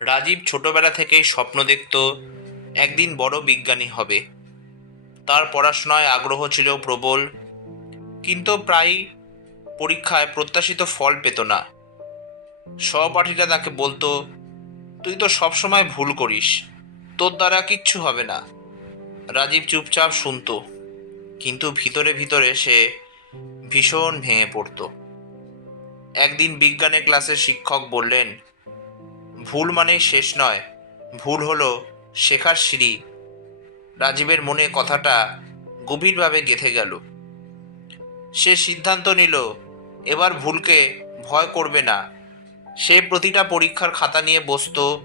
রাজীব ছোটবেলা থেকেই স্বপ্ন দেখত, একদিন বড় বিজ্ঞানী হবে। তার পড়াশোনায় আগ্রহ ছিল প্রবল, কিন্তু প্রায় পরীক্ষায় প্রত্যাশিত ফল পেত না। সহপাঠীরা তাকে বলতো, তুই তো সবসময় ভুল করিস, তোর দ্বারা কিচ্ছু হবে না। রাজীব চুপচাপ শুনতো, কিন্তু ভিতরে ভিতরে সে ভীষণ ভেঙে পড়তো। একদিন বিজ্ঞানের ক্লাসে শিক্ষক বললেন ভুল মানেই শেষ নয়। ভুল হলো শেখার সিঁড়ি। রাজীবের মনে কথাটা গভীরভাবে গেঁথে গেল। সে সিদ্ধান্ত নিল, এবার ভুলকে ভয় করবে না। সে প্রতিটা পরীক্ষার খাতা নিয়ে বসতো,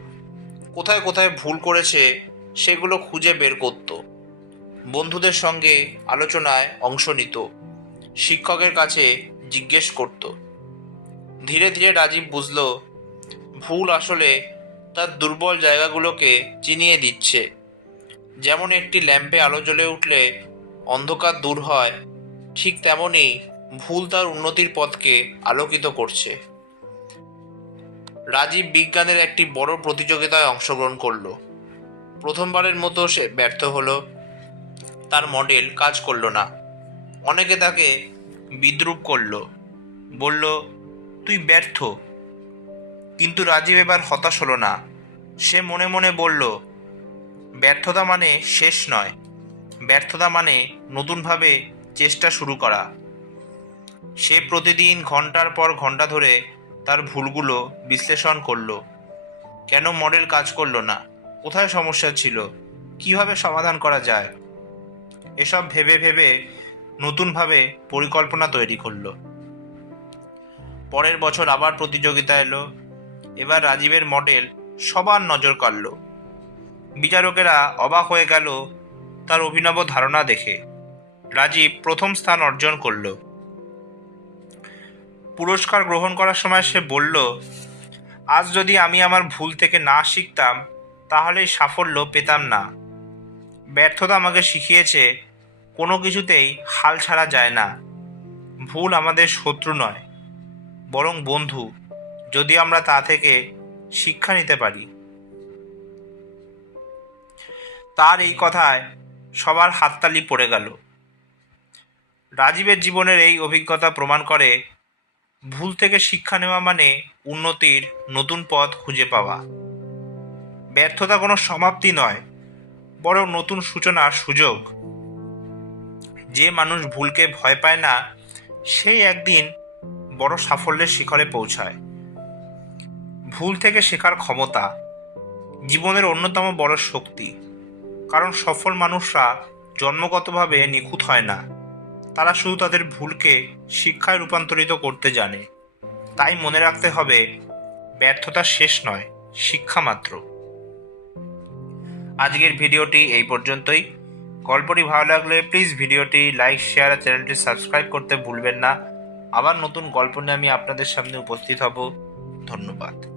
কোথায় কোথায় ভুল করেছে সেগুলো খুঁজে বের করত। বন্ধুদের সঙ্গে আলোচনায় অংশ নিত, শিক্ষকের কাছে জিজ্ঞেস করত। ধীরে ধীরে রাজীব বুঝল ভুল আসলে তার দুর্বল জায়গাগুলোকে চিনিয়ে দিচ্ছে। যেমন একটি ল্যাম্পে আলো জ্বলে উঠলে অন্ধকার দূর হয়, ঠিক তেমনই ভুল তার উন্নতির পথকে আলোকিত করছে। রাজীব বিজ্ঞানের একটি বড় প্রতিযোগিতায় অংশগ্রহণ করল। প্রথমবারের মতো সে ব্যর্থ হলো। তার মডেল কাজ করল না। অনেকে তাকে বিদ্রুপ করল। বলল, তুই ব্যর্থ। কিন্তু রাজীব এবার হতাশ হলো না। সে মনে মনে বলল, ব্যর্থতা মানে শেষ নয়। ব্যর্থতা মানে নতুনভাবে চেষ্টা শুরু করা। সে প্রতিদিন ঘণ্টার পর ঘণ্টা ধরে তার ভুলগুলো বিশ্লেষণ করল। কেন মডেল কাজ করল না? কোথায় সমস্যা ছিল? কীভাবে সমাধান করা যায়? এসব ভেবে ভেবে নতুনভাবে পরিকল্পনা তৈরি করল। পরের বছর আবার প্রতিযোগিতা এলো। এবার রাজীবের মডেল সবার নজর কাড়ল। বিচারকেরা অবাক হয়ে গেল তার অভিনব ধারণা দেখে। রাজীব প্রথম স্থান অর্জন করল। পুরস্কার গ্রহণ করার সময় সে বলল, আজ যদি আমি আমার ভুল থেকে না শিখতাম, তাহলে সাফল্য পেতাম না। ব্যর্থতা আমাকে শিখিয়েছে, কোনো কিছুতেই হাল ছাড়া যায় না। ভুল আমাদের শত্রু নয়, বরং বন্ধু। যদি আমরা তা থেকে শিক্ষা নিতে পারি। তার এই কথায় সবার হাততালি পড়ে গেল। রাজীবের জীবনের এই অভিজ্ঞতা প্রমাণ করে ভুল থেকে শিক্ষা নেওয়া মানে উন্নতির নতুন পথ খুঁজে পাওয়া। ব্যর্থতা কোনো সমাপ্তি নয় বড় নতুন সূচনার সুযোগ। যে মানুষ ভুলকে ভয় পায় না, সেই একদিন বড় সাফল্যের শিখরে পৌঁছায়। ভুল থেকে শেখার ক্ষমতা জীবনের অন্যতম বড় শক্তি। কারণ সফল মানুষরা জন্মগতভাবে নিখুঁত হয় না। তারা শুধু তাদের ভুলকে শিক্ষায় রূপান্তরিত করতে জানে। তাই মনে রাখতে হবে, ব্যর্থতা শেষ নয়, শিক্ষা মাত্র। আজকের ভিডিওটি এই পর্যন্তই। গল্পটি ভালো লাগলে প্লিজ ভিডিওটি লাইক, শেয়ার আর চ্যানেলটি সাবস্ক্রাইব করতে ভুলবেন না। আবার নতুন গল্প নিয়ে আমি আপনাদের সামনে উপস্থিত হব। ধন্যবাদ।